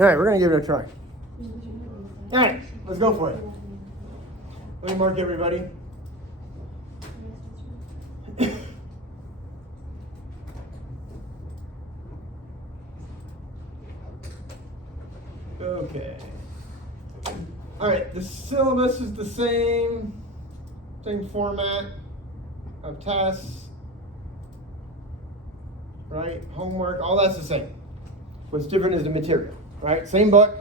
All right, we're going to give it a try. All right, let's go for it. Let me mark everybody. Okay. All right, the syllabus is the same format of tests, right? Homework, all that's the same. What's different is the material, right? Same book,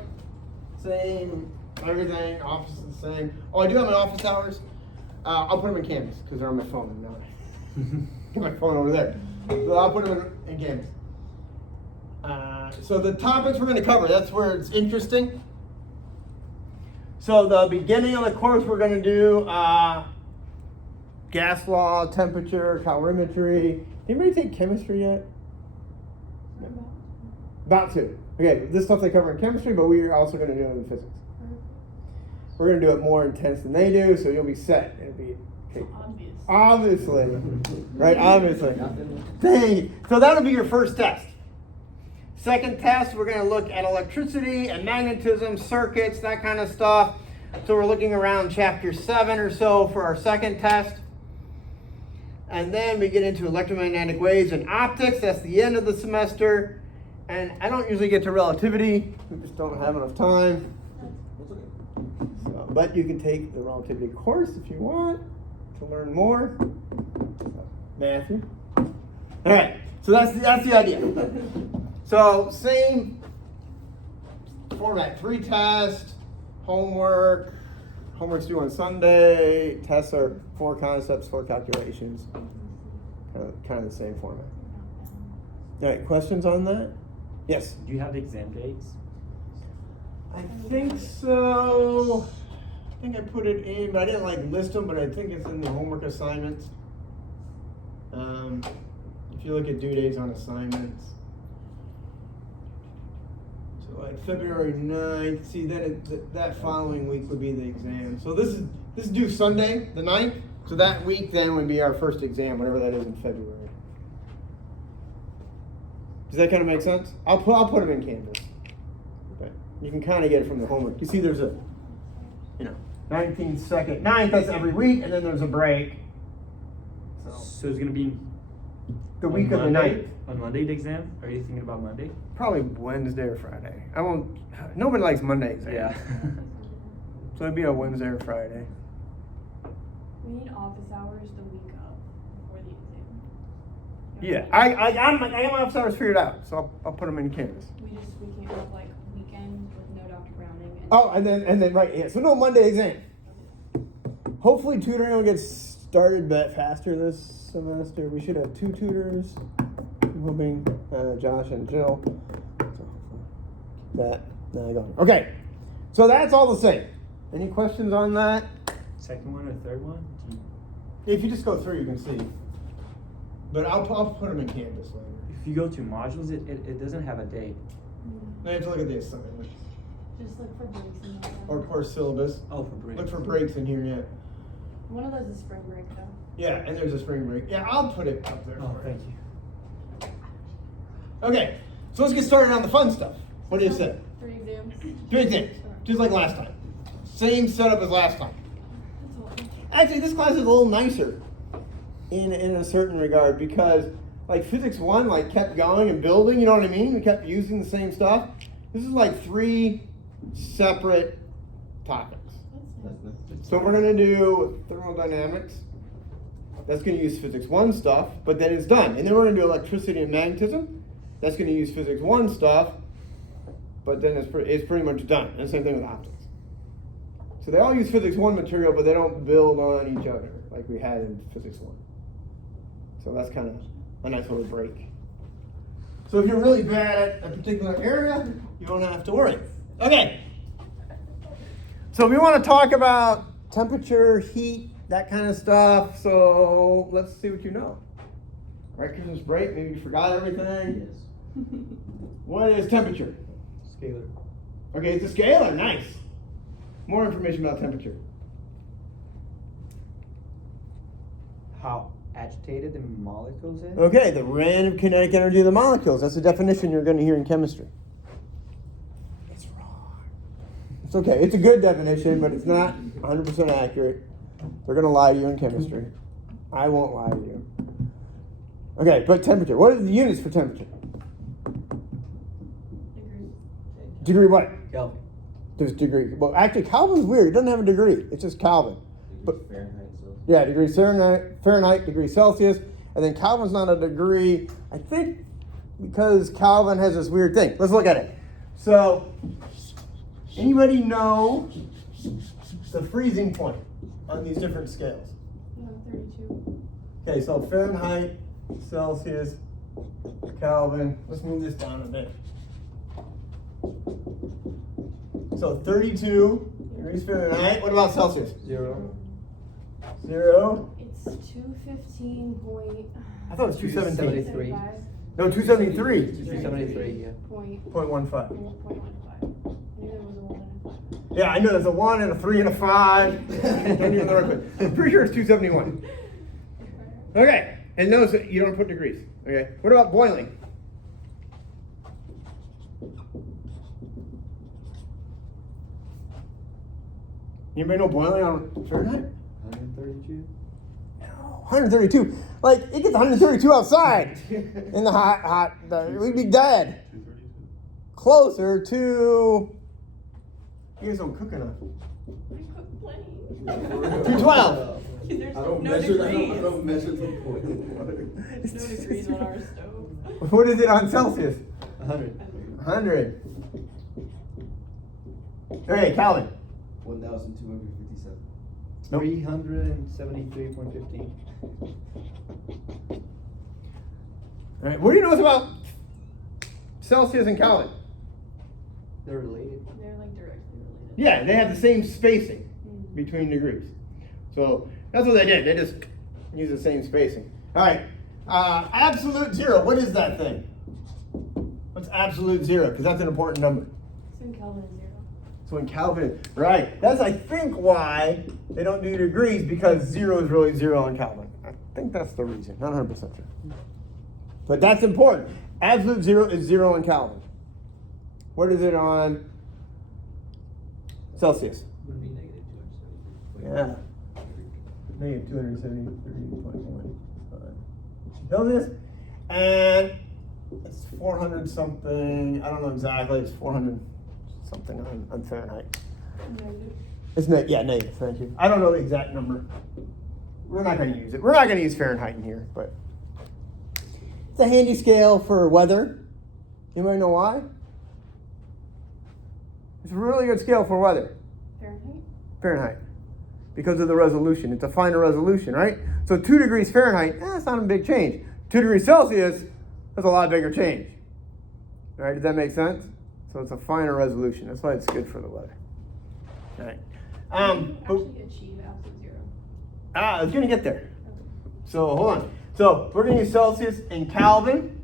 same everything, office is the same. Oh, I do have my office hours. I'll put them in Canvas because they're on my phone now. Get my phone over there. So I'll put them in Canvas. So the topics we're going to cover, that's where it's interesting. So the beginning of the course, we're going to do gas law, temperature, calorimetry. Anybody take chemistry yet? About to. Okay, this stuff they cover in chemistry, but we're also going to do it in physics. We're going to do it more intense than they do, so you'll be set. It'll be okay. Obviously. Right, obviously. Dang. So that'll be your first test. Second test, we're going to look at electricity and magnetism, circuits, that kind of stuff. So we're looking around chapter 7 or so for our second test. And then we get into electromagnetic waves and optics. That's the end of the semester. And I don't usually get to relativity. We just don't have enough time. So, but you can take the relativity course if you want to learn more. Matthew. All right, so that's the idea. So same format, 3 tests, homework. Homework's due on Sunday. Tests are 4 concepts, 4 calculations. Kind of the same format. All right, questions on that? Yes? Do you have the exam dates? I think so. I think I put it in, but I didn't list them, but I think it's in the homework assignments. If you look at due dates on assignments. So like February 9th, see then that following week would be the exam. So this is due Sunday, the 9th. So that week then would be our first exam, whatever that is in February. Does that kind of make sense? I'll put them in Canvas. Okay. You can kind of get it from the homework. You see there's a, 19th, 2nd, 9th, that's every week, and then there's a break. So it's going to be the week of the 9th. On Monday, the exam? Are you thinking about Monday? Probably Wednesday or Friday. Nobody likes Monday exams. Yeah. So it'd be a Wednesday or Friday. We need office hours the week of before the exam. Yeah, I got my office hours figured out, so I'll put them in Canvas. We can't have weekend with no Dr. Browning. And then right, yeah. So no Monday exam. Hopefully tutoring will get started a bit faster this semester. We should have 2 tutors. I'm hoping Josh and Jill. So going. Okay, so that's all the same. Any questions on that? Second one or third one? If you just go through, you can see. But I'll put them in Canvas later. If you go to modules, it doesn't have a date. Now you have to look at the assignment. Just look for breaks in there. Or course syllabus. Oh, for breaks. Look for breaks in here, yeah. One of those is spring break though. Yeah, and there's a spring break. Yeah, I'll put it up there. Oh, for thank you. you. Okay, so let's get started on the fun stuff. What do you say? 3 exams. 3 exams, just like last time. Same setup as last time. Actually, this class is a little nicer in a certain regard because physics 1 kept going and building, you know what I mean? We kept using the same stuff. This is 3 separate topics. So we're going to do thermodynamics. That's going to use physics 1 stuff, but then it's done. And then we're going to do electricity and magnetism. That's going to use physics 1 stuff, but then it's pretty much done. And the same thing with optics. So they all use physics 1 material, but they don't build on each other like we had in physics 1. So that's kind of a nice little break. So if you're really bad at a particular area, you don't have to worry. Okay. So we want to talk about temperature, heat, that kind of stuff. So let's see what you know. Right, Christmas break, maybe you forgot everything. Yes. What is temperature? Scalar. Okay, it's a scalar, nice. More information about temperature. How agitated the molecules is? Okay, the random kinetic energy of the molecules. That's the definition you're going to hear in chemistry. It's okay. It's a good definition, but it's not 100% accurate. They're going to lie to you in chemistry. I won't lie to you. Okay, but temperature. What are the units for temperature? Degree what? Kelvin. There's degree. Well, actually, Kelvin's weird. It doesn't have a degree. It's just Kelvin. But yeah, degree Fahrenheit, degree Celsius, and then Kelvin's not a degree. I think because Kelvin has this weird thing. Let's look at it. So, anybody know the freezing point on these different scales? No, 32. Okay, so Fahrenheit, Celsius, Kelvin. Let's move this down a bit. So 32 degrees Fahrenheit. What about Celsius? 0. 0. It's 215 point. I thought it was 217. 73. No, 273. 273, yeah. Point 0.15. 1.15. I knew there was a 1 and a 5. Yeah, I know there's a 1 and a 3 and a 5. Don't even know what I'm pretty sure it's 271. Okay, and notice that you don't put degrees. Okay, what about boiling? Anybody know boiling on Fahrenheit? 132. No, 132. Like, it gets 132 outside in the hot, we'd be dead. Closer to, you guys don't cook enough. We cook plenty. 212. There's I don't no measure. degrees. I don't measure the boiling water. There's no degrees on our stove. What is it on Celsius? 100. 100. Okay, Calvin. 1,257. Nope. 373.15. All right, what do you know about Celsius and Kelvin? They're related. They're like directly related. Yeah, they have the same spacing between degrees. So that's what they did. They just use the same spacing. All right, absolute zero. What is that thing? What's absolute zero? Because that's an important number. So in Kelvin is 0. So in Kelvin, right. That's, I think, why they don't do degrees, because 0 is really 0 in Kelvin. I think that's the reason. Not 100% sure. But that's important. Absolute 0 is 0 in Kelvin. What is it on Celsius? Would be negative 273. Yeah. Negative 273.1 Celsius. And it's 400 something. I don't know exactly. It's 400 something on Fahrenheit. Negative. It's negative. Thank you. I don't know the exact number. We're not going to use it. We're not going to use Fahrenheit in here, but it's a handy scale for weather. Anybody know why? It's a really good scale for weather. Fahrenheit? Fahrenheit. Because of the resolution. It's a finer resolution, right? So 2 degrees Fahrenheit, that's not a big change. 2 degrees Celsius, that's a lot bigger change. All right, does that make sense? So it's a finer resolution. That's why it's good for the weather. All right. Actually achieve absolute 0. I was going to get there. So hold on. So we're going to use Celsius and Kelvin.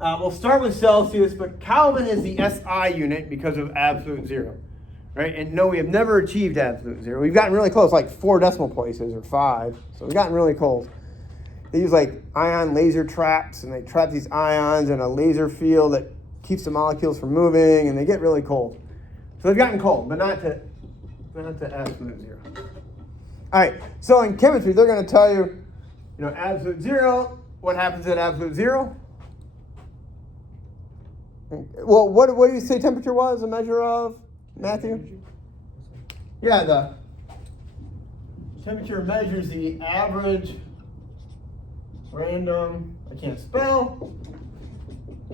We'll start with Celsius, but Kelvin is the SI unit because of absolute 0. Right? And no, we have never achieved absolute 0. We've gotten really close, like 4 decimal places or 5. So we've gotten really close. They use like ion laser traps, and they trap these ions in a laser field that keeps the molecules from moving, and they get really cold. So they've gotten cold, but not to absolute 0. All right, so in chemistry, they're going to tell you, absolute 0, what happens at absolute 0? Well, what do you say temperature was, a measure of, Matthew? Yeah, the temperature measures the average random, I can't spell,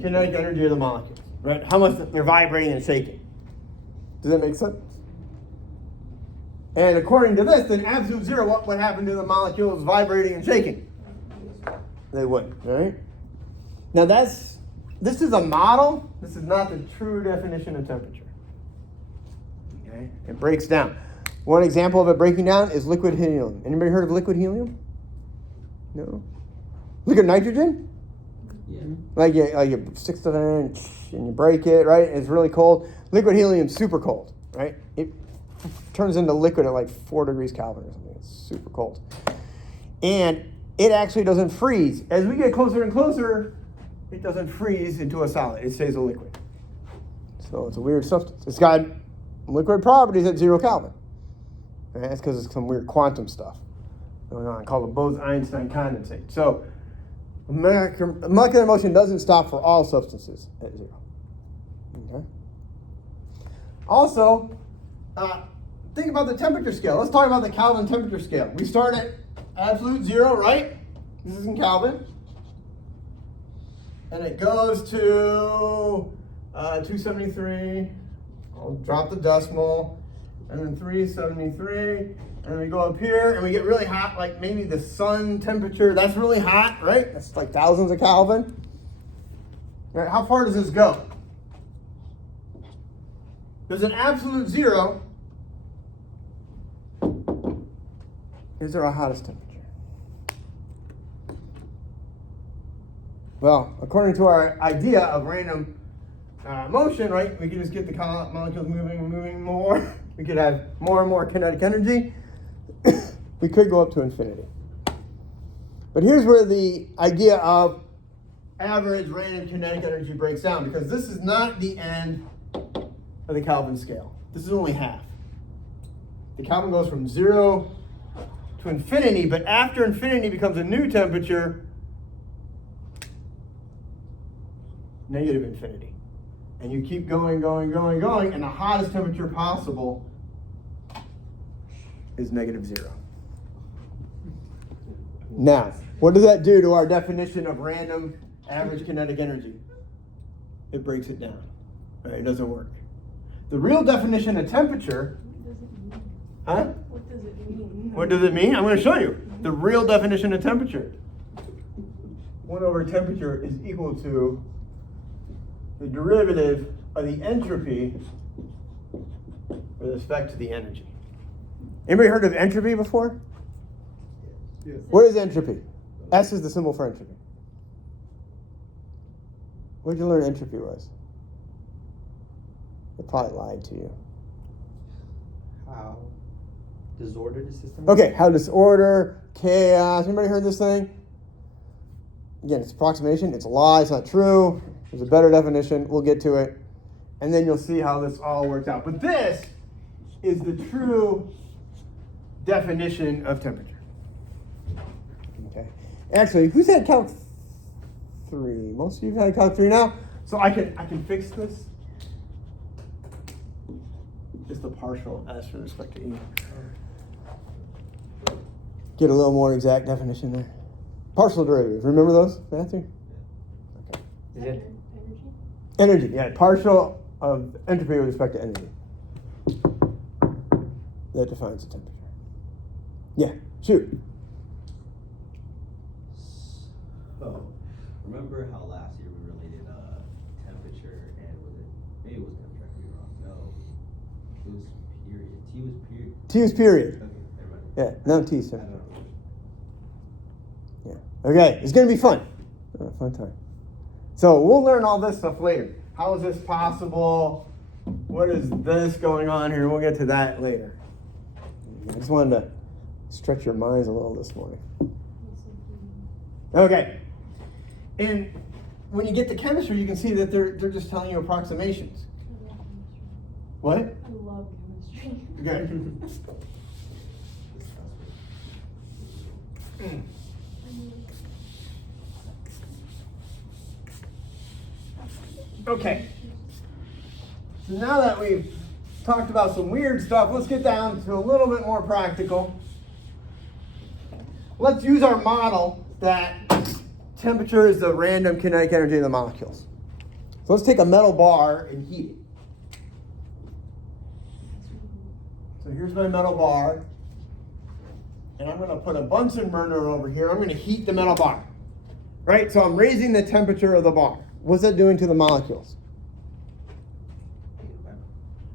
kinetic energy of the molecules, right? How much they're vibrating and shaking. Does that make sense? And according to this, then absolute 0, what would happen to the molecules vibrating and shaking? They wouldn't, right? Now this is a model. This is not the true definition of temperature. Okay? It breaks down. One example of it breaking down is liquid helium. Anybody heard of liquid helium? No? Liquid nitrogen? Yeah. Like you stick stuff in it and you break it, right? It's really cold. Liquid helium's super cold, right? It turns into liquid at like 4 degrees Kelvin or something. It's super cold. And it actually doesn't freeze. As we get closer and closer, it doesn't freeze into a solid. It stays a liquid. So it's a weird substance. It's got liquid properties at 0 Kelvin. And that's because it's some weird quantum stuff going on called the Bose-Einstein condensate. So molecular motion doesn't stop for all substances at 0. Okay. Also, think about the temperature scale. Let's talk about the Kelvin temperature scale. We start at absolute 0, right? This is in Kelvin. And it goes to 273. I'll drop the decimal. And then 373. And then we go up here and we get really hot, like maybe the sun temperature. That's really hot, right? That's like thousands of Kelvin. All right, how far does this go? There's an absolute 0. Here's our hottest temperature. Well, according to our idea of random motion, right, we could just get the molecules moving more. We could have more and more kinetic energy. We could go up to infinity. But here's where the idea of average random kinetic energy breaks down, because this is not the end of the Kelvin scale. This is only half. The Kelvin goes from 0 to infinity, but after infinity becomes a new temperature, negative infinity. And you keep going, and the hottest temperature possible is negative 0. Now, what does that do to our definition of random average kinetic energy? It breaks it down. Right, it doesn't work. The real definition of temperature, huh? What does it mean? What does it mean? I'm going to show you. The real definition of temperature. 1 over temperature is equal to the derivative of the entropy with respect to the energy. Anybody heard of entropy before? Yes. What is entropy? S is the symbol for entropy. What did you learn entropy was? They probably lied to you. How disordered the system? Okay, how disorder, chaos. Anybody heard this thing? Again, it's approximation. It's a lie. It's not true. There's a better definition. We'll get to it. And then you'll see how this all works out. But this is the true definition of temperature. Okay. Actually, who's had Calc 3? Most of you have had Calc 3 now. So I can fix this. Just a partial S with respect to E. Get a little more exact definition there. Partial derivatives. Remember those, Matthew? Okay. Is it? Energy, yeah. Partial of entropy with respect to energy. That defines the temperature. Yeah, shoot. So, remember how last year we related temperature and maybe it was temperature, I could be wrong. No, it was period. T was period. T is period. Okay, never mind. Yeah, no T is I don't temperature. know. Yeah. Okay, it's going to be fun. Fun time. So we'll learn all this stuff later. How is this possible? What is this going on here? We'll get to that later. I just wanted to stretch your minds a little this morning. Okay. And when you get to chemistry, you can see that they're just telling you approximations. What? I love chemistry. Okay. Okay. So now that we've talked about some weird stuff, let's get down to a little bit more practical. Let's use our model that temperature is the random kinetic energy of the molecules. So let's take a metal bar and heat it. So here's my metal bar. And I'm going to put a Bunsen burner over here. I'm going to heat the metal bar. Right? So I'm raising the temperature of the bar. What's that doing to the molecules?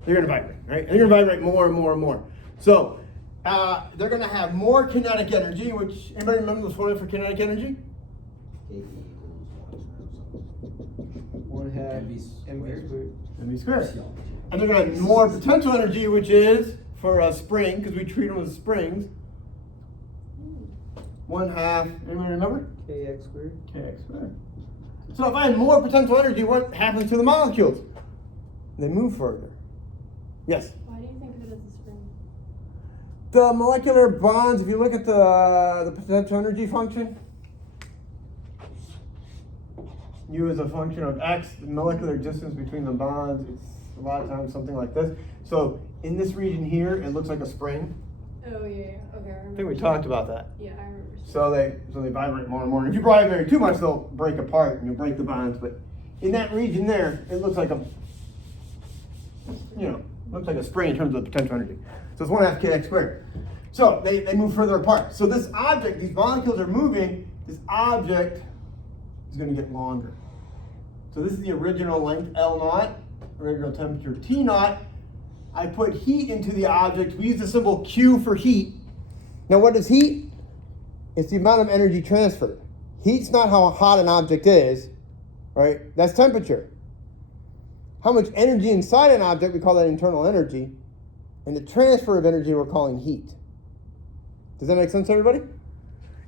They're going to vibrate, right? They're going to vibrate more and more and more. So they're going to have more kinetic energy, which, anybody remember the formula for kinetic energy? K equals 1 half MV mv squared. mv squared. And they're going to have more potential energy, which is, for a spring, because we treat them as springs, 1/2, anybody remember? Kx squared. Kx squared. So if I have more potential energy, what happens to the molecules? They move further. Yes. Why do you think of it as a spring? The molecular bonds, if you look at the potential energy function, U is a function of X, the molecular distance between the bonds, it's a lot of times something like this. So in this region here, it looks like a spring. Oh yeah. Okay, I remember. I think we talked about that. Yeah, I remember. So they vibrate more and more. If you vibrate too much, they'll break apart and you'll break the bonds. But in that region there, it looks like looks like a spring in terms of the potential energy. So it's 1/2 kx squared. So they move further apart. So this object, these molecules are moving, this object is going to get longer. So this is the original length, L naught, original temperature, T naught. I put heat into the object. We use the symbol Q for heat. Now what is heat? It's the amount of energy transferred. Heat's not how hot an object is, right? That's temperature. How much energy inside an object, we call that internal energy. And the transfer of energy, we're calling heat. Does that make sense, everybody?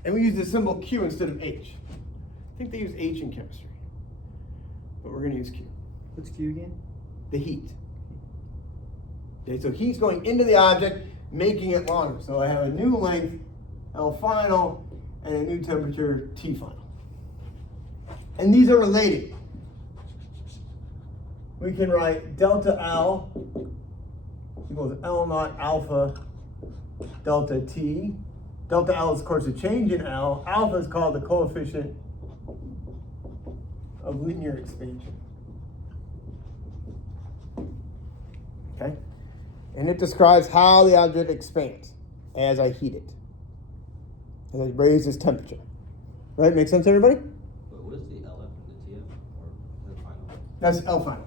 And we use the symbol Q instead of H. I think they use H in chemistry. But we're going to use Q. What's Q again? The heat. Okay, so heat's going into the object, making it longer. So I have a new length, L final, and a new temperature, T final. And these are related. We can write delta L equals L naught alpha delta T. Delta L is, of course, a change in L. Alpha is called the coefficient of linear expansion. Okay? And it describes how the object expands as I heat it, as I raise its temperature. Right? Make sense, everybody? But what is the LF and the TF, or the final? That's L final.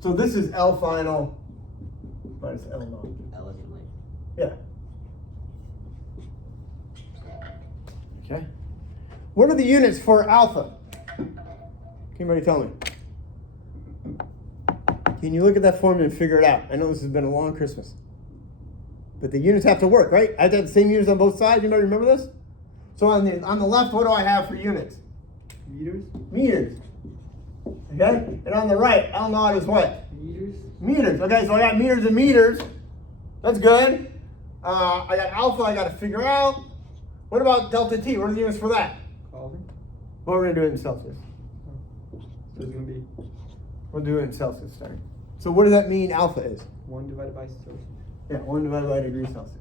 So this is L final minus L naught. L is in length. Yeah. Okay. What are the units for alpha? Can anybody tell me? Can you look at that formula and figure it out? I know this has been a long Christmas. But the units have to work, right? I have to have the same units on both sides. Anybody remember this? So on the left, what do I have for units? Meters? Meters. Okay? And on the right, L naught is what? Meters? Meters. Okay, so I got meters and meters. That's good. I got alpha I got to figure out. What about delta T? What are the units for that? Kelvin? Well, we're going to do it in Celsius. So it's going to be We'll do it in Celsius, sorry. So what does that mean alpha is? 1 divided by Celsius. Yeah, 1 divided by degree Celsius.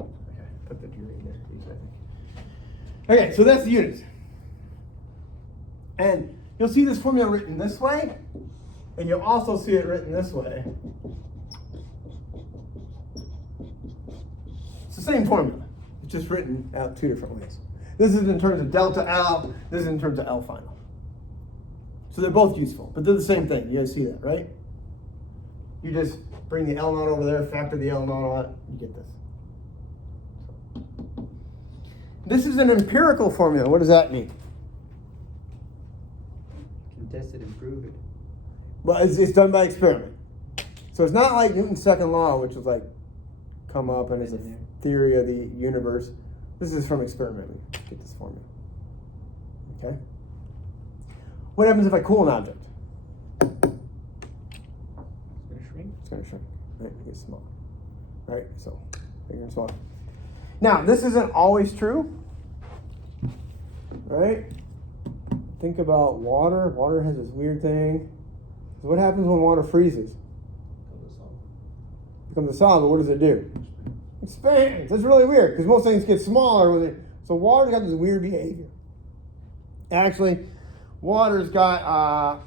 Okay, put the degree in there, please, I think. Okay, so that's the units. And you'll see this formula written this way, and you'll also see it written this way. It's the same formula. It's just written out two different ways. This is in terms of delta L, this is in terms of L final. So they're both useful, but they're the same thing. You guys see that, right? You just bring the L naught over there, factor the L naught out, you get this. This is an empirical formula. What does that mean? You can test it and prove it. Well, it's done by experiment. So it's not like Newton's second law, which was like come up and is a theory of the universe. This is from experimenting. Get this formula. Okay? What happens if I cool an object? It's going to shrink. It's going to shrink. Right? It gets smaller. Right? So, bigger and smaller. Now, this isn't always true. Right? Think about water. Water has this weird thing. So what happens when water freezes? It becomes a solid, but what does it do? It expands. That's really weird because most things get smaller when so water's got this weird behavior. Actually, water's got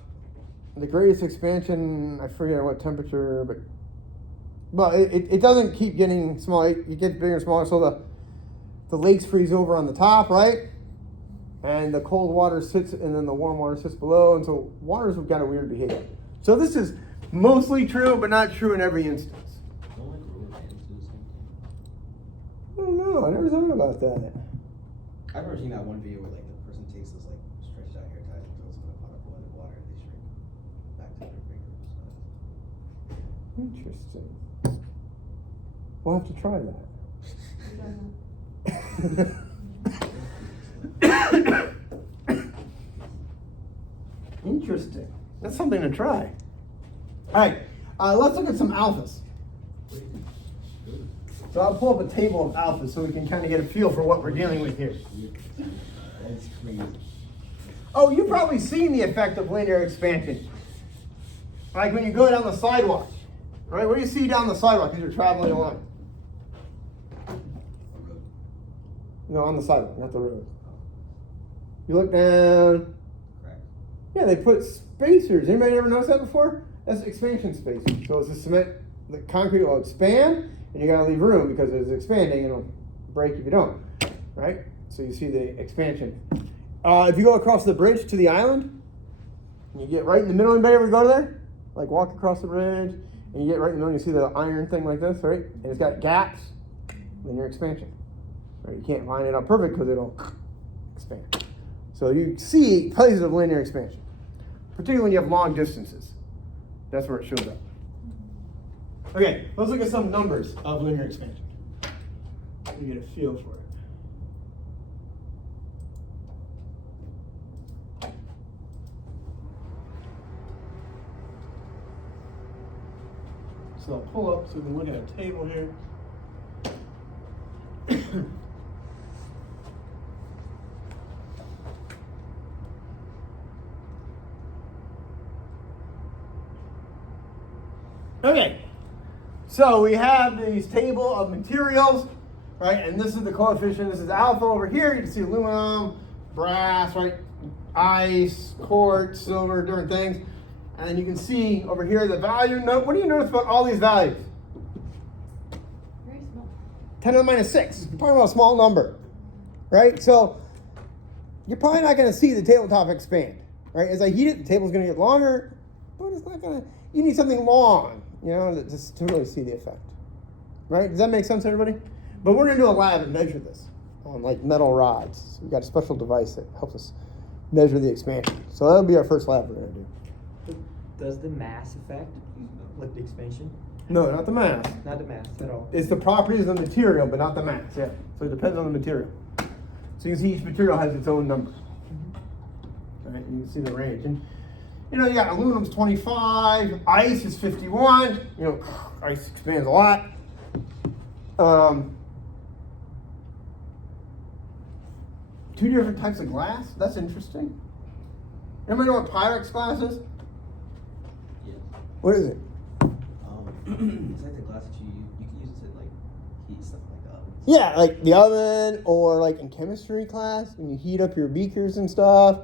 the greatest expansion. I forget what temperature, but it doesn't keep getting smaller. It gets bigger and smaller. So the lakes freeze over on the top, right? And the cold water sits, and then the warm water sits below. And so water's got a weird behavior. So this is mostly true, but not true in every instance. Don't like rubber bands do the same thing? I don't know. I never thought about that. I've never seen that one video where like the person takes this like stretched out hair ties and throws them in a pot of boiling water and they shrink back to their fingers. Interesting. We'll have to try that. Interesting. That's something to try. All right. Let's look at some alphas. So I'll pull up a table of alphas so we can kind of get a feel for what we're dealing with here. That's crazy. Oh, you've probably seen the effect of linear expansion. Like when you go down the sidewalk, right? What do you see down the sidewalk as you're traveling along? No, on the sidewalk, not the road. You look down. Correct. Yeah, they put spacers. Anybody ever noticed that before? That's expansion spacers. So it's the cement, the concrete will expand, and you gotta leave room because it's expanding and it'll break if you don't, right? So you see the expansion. If you go across the bridge to the island, and you get right in the middle, anybody ever go there? Like walk across the bridge, and you get right in the middle, and you see the iron thing like this, right? And it's got gaps, linear expansion. Right? You can't line it up perfect because it'll expand. So you see places of linear expansion, particularly when you have long distances. That's where it shows up. Okay, let's look at some numbers of linear expansion. You get a feel for it. So I'll pull up so we can look at a table here. Okay, so we have this table of materials, right? And this is the coefficient. This is alpha over here. You can see aluminum, brass, right? Ice, quartz, silver, different things. And then you can see over here the value. What do you notice about all these values? Very small. 10 to the minus 6. You're talking about a small number, right? So you're probably not going to see the tabletop expand, right? As I heat it, the table's going to get longer, but it's not going to. You need something long, you know, to really see the effect, right? Does that make sense, everybody? But we're going to do a lab and measure this on like metal rods. So we've got a special device that helps us measure the expansion. So that'll be our first lab we're going to do. Does the mass affect like the expansion? No, not the mass. Not the mass at all. It's the properties of the material, but not the mass, yeah. So it depends on the material. So you can see each material has its own number. Right, and you can see the range. And you know, yeah, aluminum's 25, ice is 51. You know, ice expands a lot. Two different types of glass. That's interesting. Anybody know what Pyrex glass is? Yeah. What is it? It's like the glass that you can use it to like heat stuff like that. Yeah, like the oven, or like in chemistry class when you heat up your beakers and stuff.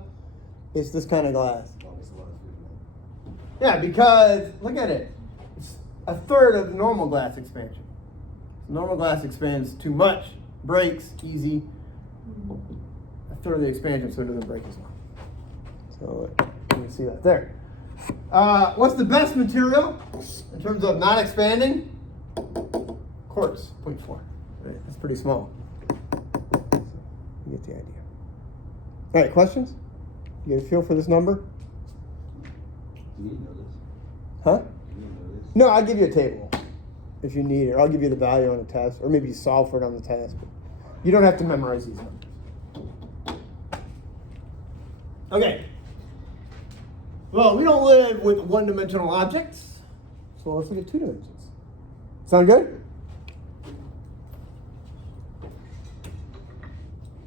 It's this kind of glass. Well, there's a lot of food in Yeah, because look at it. It's a third of the normal glass expansion. Normal glass expands too much, breaks easy. A third of the expansion, so it doesn't break as much. So you can see that there. What's the best material in terms of not expanding? Quartz, 0.4. Right, that's pretty small. So you get the idea. All right, questions? You get a feel for this number? Do you need to know this? Huh? Do you need to know this? No, I'll give you a table if you need it. Or I'll give you the value on the test, or maybe you solve for it on the test. But you don't have to memorize these numbers. Okay. Well, we don't live with one-dimensional objects, so let's look at 2 dimensions. Sound good?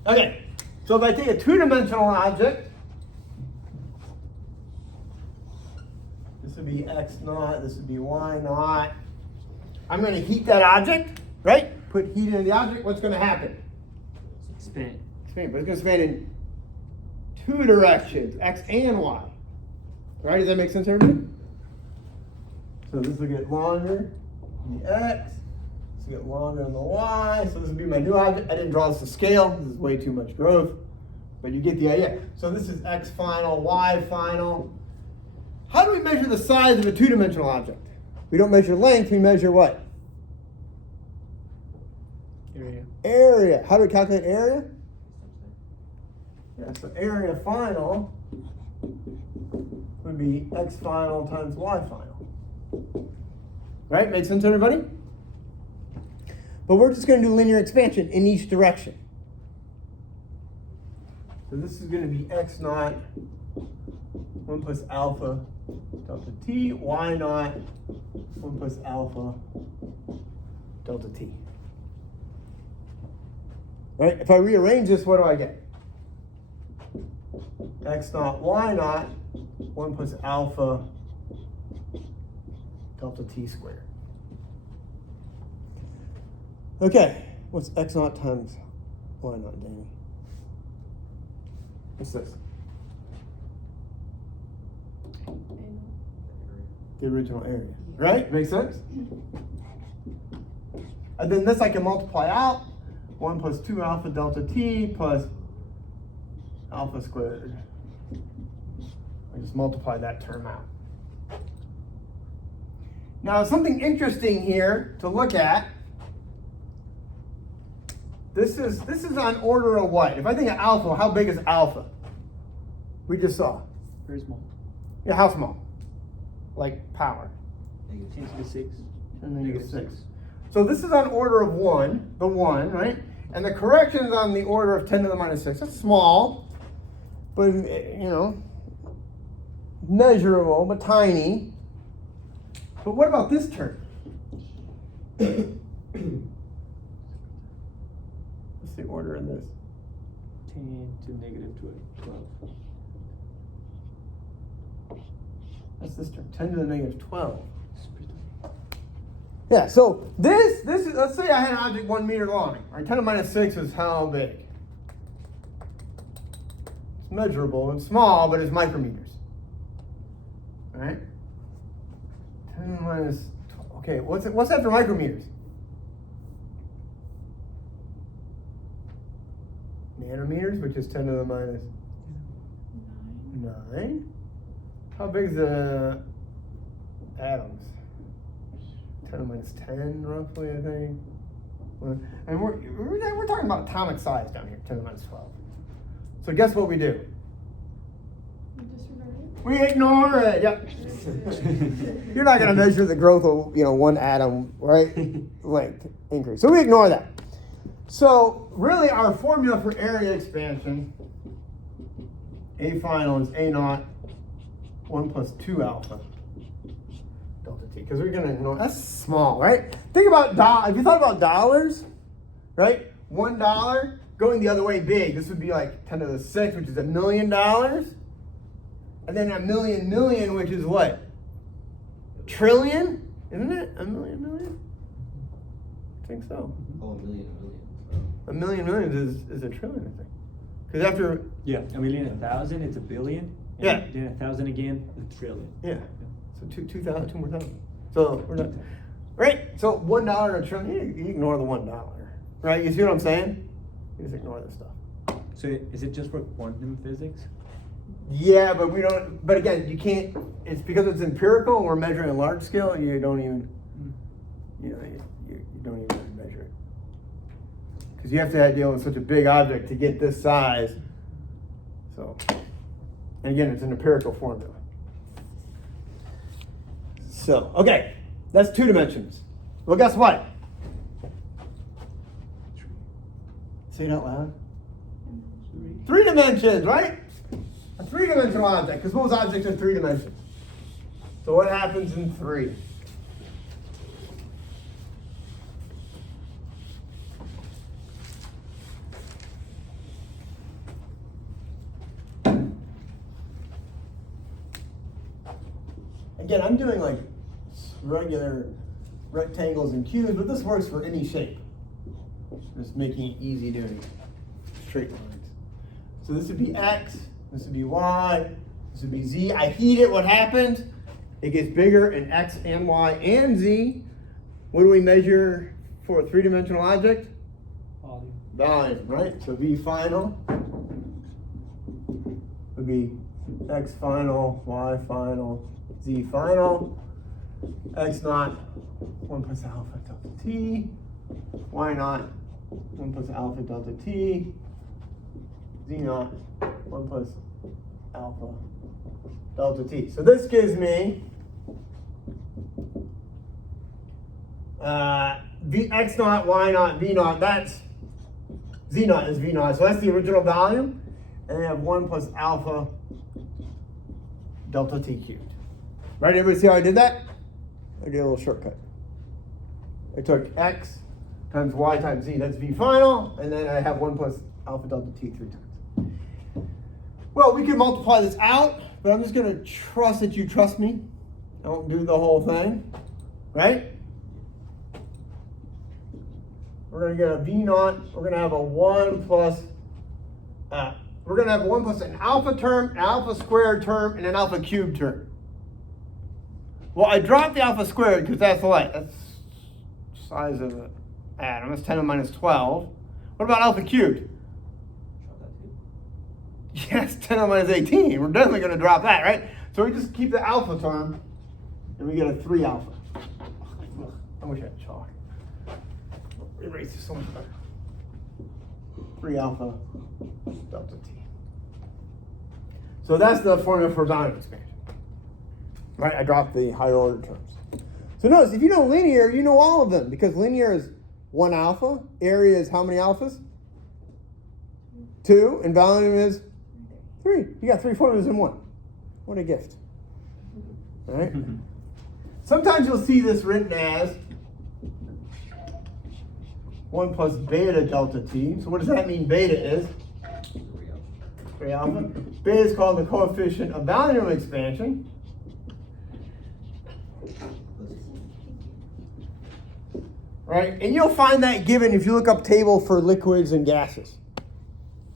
Okay. So if I take a 2-dimensional object, this would be X naught, this would be Y naught. I'm going to heat that object, right? Put heat into the object. What's going to happen? Expand. Expand, but it's going to expand in 2 directions, X and Y. Right? Does that make sense, everybody? So this will get longer on the X. This will get longer on the Y. So this will be my new object. I didn't draw this to scale. This is way too much growth. But you get the idea. So this is X final, Y final. How do we measure the size of a 2-dimensional object? We don't measure length, we measure what? Area. Area. How do we calculate area? Yeah, so area final would be X final times Y final. Right? Make sense to everybody? But we're just going to do linear expansion in each direction. So this is going to be X naught 1 plus alpha delta t, y naught, 1 plus alpha delta t. Right? If I rearrange this, what do I get? X naught, y naught, 1 plus alpha delta t squared. Okay, what's x naught times y naught, Danny? What's this? The original area, right? Makes sense? And then this I can multiply out. 1 plus 2 alpha delta t plus alpha squared. I just multiply that term out. Now something interesting here to look at. This is on order of what? If I think of alpha, how big is alpha? We just saw. Very small. Yeah, how small? Like power. 10 to the 6. 10 to the 6. So this is on order of 1, the 1, right? And the correction is on the order of 10 to the minus 6. That's small, but, you know, measurable, but tiny. But what about this term? What's the order in this? 10 to negative 12. That's this term, 10 to the negative 12. Yeah, so this is, let's say I had an object 1 meter long. Right, 10 to the minus 6 is how big? It's measurable, it's small, but it's micrometers. All right? 10 to the minus 12. Okay, what's after micrometers? Nanometers, which is 10 to the minus 9. How big is the atoms? 10 to the minus 10, roughly, I think. And we're talking about atomic size down here, 10 to the minus 12. So guess what we do? We ignore it. Yep. You're not going to measure the growth of, you know, one atom, right? Length increase. So we ignore that. So really, our formula for area expansion, A final is A naught 1 plus 2 alpha delta t, because we're going to ignore, that's small, right? Think about if you thought about dollars, right? $1 going the other way big, this would be like 10 to the 6, which is $1 million. And then a million, which is what? Trillion? Isn't it? $1 million? I think so. Oh, a million. $1 million is a trillion, I think. Because after... Yeah, a million, 1,000, it's a billion. And Yeah. then 1,000 again, a trillion. Yeah. So 2,000, 2 more thousand. So we're done. Right? So $1 and a trillion, you ignore the $1. Right? You see what I'm saying? You just ignore this stuff. So is it just for quantum physics? Yeah, but we don't, but again, you can't, it's because it's empirical and we're measuring a large scale, you don't even, you don't even measure it. Because you have to deal with such a big object to get this size. So, and again, it's an empirical formula. So, okay, that's 2 dimensions. Well, guess what? Say it out loud. 3 dimensions, right? A 3-dimensional object, because most objects are 3 dimensions. So what happens in 3? Again, I'm doing like regular rectangles and cubes, but this works for any shape. Just making it easy doing straight lines. So this would be X. This would be Y, this would be Z. I heat it, what happens? It gets bigger in X and Y and Z. What do we measure for a 3-dimensional object? Volume. Volume, right? So V final would be X final, Y final, Z final. X naught, 1 plus alpha delta T. Y naught, 1 plus alpha delta T. Z naught, 1 plus alpha delta t. So this gives me V x naught, y naught, v naught. That's z naught is v naught. So that's the original volume, and I have 1 plus alpha delta t cubed. Right, everybody see how I did that? I did a little shortcut. I took x times y times z, that's v final, and then I have 1 plus alpha delta t 3 times. Well, we can multiply this out, but I'm just going to trust that you trust me. I won't do the whole thing, right? We're going to get a v naught, we're going to have a 1 plus, we're going to have 1 plus an alpha term, an alpha squared term, and an alpha cubed term. Well, I dropped the alpha squared because that's what? That's the size of an atom. That's 10 to the minus 12. What about alpha cubed? Drop that too. Yes, 10 to the minus 18. We're definitely going to drop that, right? So we just keep the alpha term, and we get a 3 alpha. Ugh, I wish I had chalk. Erase this so much better. 3 alpha delta t. So that's the formula for boundary expansion. Right, I dropped the higher order terms. So notice, if you know linear, you know all of them, because linear is 1 alpha, area is how many alphas? 2, and volume is 3. You got 3 formulas in 1. What a gift. All right? Sometimes you'll see this written as 1 plus beta delta t. So what does that mean beta is? 3 alpha. Beta is called the coefficient of volume expansion. Right, and you'll find that given if you look up table for liquids and gases.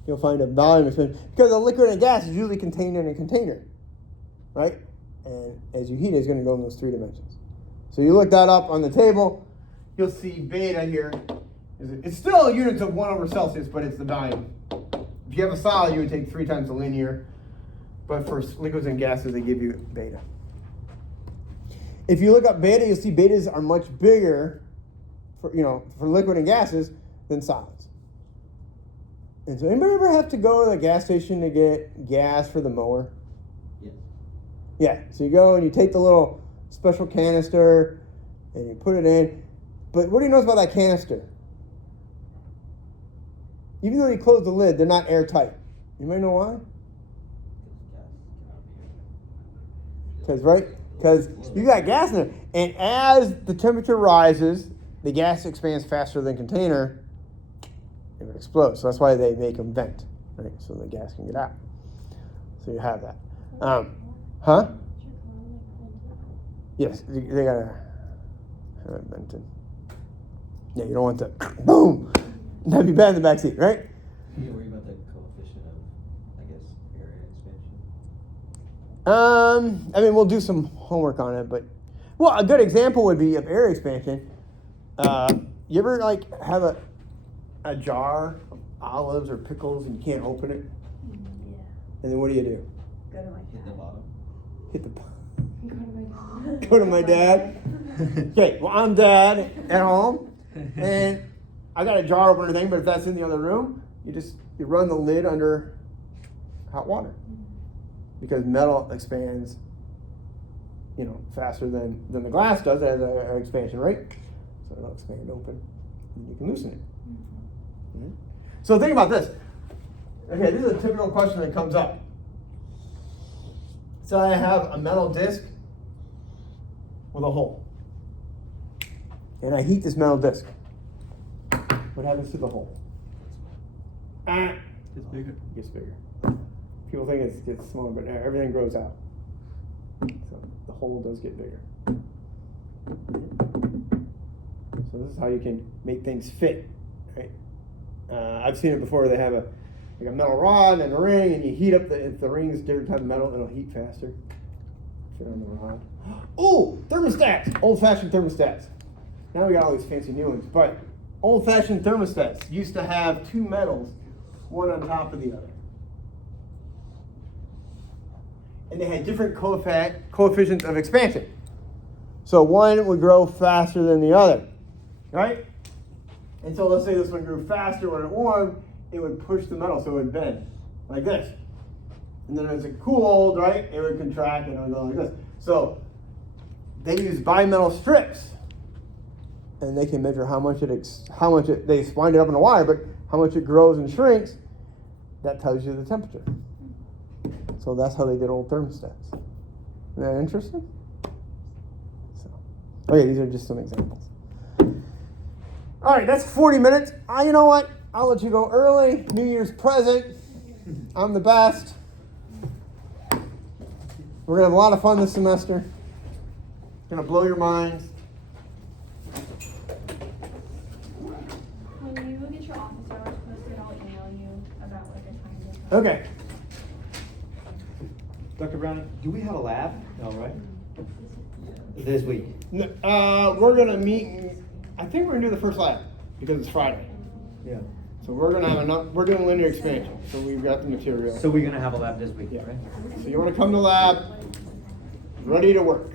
You'll find a volume expansion because a liquid and gas is usually contained in a container, right? And as you heat it, it's going to go in those 3 dimensions. So you look that up on the table, you'll see beta here. It's still units of 1 over Celsius, but it's the volume. If you have a solid, you would take 3 times the linear, but for liquids and gases, they give you beta. If you look up beta, you'll see betas are much bigger for liquid and gases than solids. And so anybody ever have to go to the gas station to get gas for the mower? Yes. Yeah, so you go and you take the little special canister and you put it in. But what do you know about that canister? Even though you close the lid, they're not airtight. You might know why? Because you got gas in there. And as the temperature rises, the gas expands faster than container, it would explode. So that's why they make them vent, right? So the gas can get out. So you have that. Huh? Yes, they gotta have it vented. Yeah, you don't want to, boom! That'd be bad in the backseat, right? You worry about the coefficient of, I guess, area expansion? I mean, we'll do some homework on it, but, well, a good example would be of area expansion. You ever have a jar of olives or pickles and you can't open it? Yeah. And then what do? Go to my Hit the bottom. Hit the Go to my dad. go to my dad. Okay, well, I'm dad at home, and I got a jar opener thing, but if that's in the other room, you run the lid under hot water because metal expands, faster than the glass does. It has an expansion rate, so it'll expand open, and you can loosen it. Mm-hmm. So think about this. Okay, this is a typical question that comes up. So I have a metal disc with a hole, and I heat this metal disc. What happens to the hole? It's bigger. It gets bigger. People think it gets smaller, but everything grows out. So the hole does get bigger. So this is how you can make things fit, right? I've seen it before. They have a metal rod and a ring, and you heat up if the ring is different type of metal, it'll heat faster. Fit on the rod. Oh, thermostats! Old-fashioned thermostats. Now we got all these fancy new ones, but old-fashioned thermostats used to have 2 metals, one on top of the other. And they had different coefficients of expansion. So one would grow faster than the other, right? And so let's say this one grew faster when it warmed, it would push the metal so it would bend like this. And then as it cooled, right, it would contract and it would go like this. So they use bimetal strips, and they can measure how much they wind it up in a wire, but how much it grows and shrinks. That tells you the temperature. So that's how they did old thermostats. Isn't that interesting? Okay, these are just some examples. All right, that's 40 minutes. You know what? I'll let you go early. New Year's present. I'm the best. We're going to have a lot of fun this semester. Going to blow your minds. When you get your office hours posted, I'll email you about like a time to come. Okay. Dr. Browning, do we have a lab? No, right? This week. We're going to meet, I think we're going to do the first lab because it's Friday. Yeah. So we're going to have enough, we're doing linear expansion. So we've got the material. So we're gonna have a lab this week, Yeah. right? So you want to come to lab, ready to work.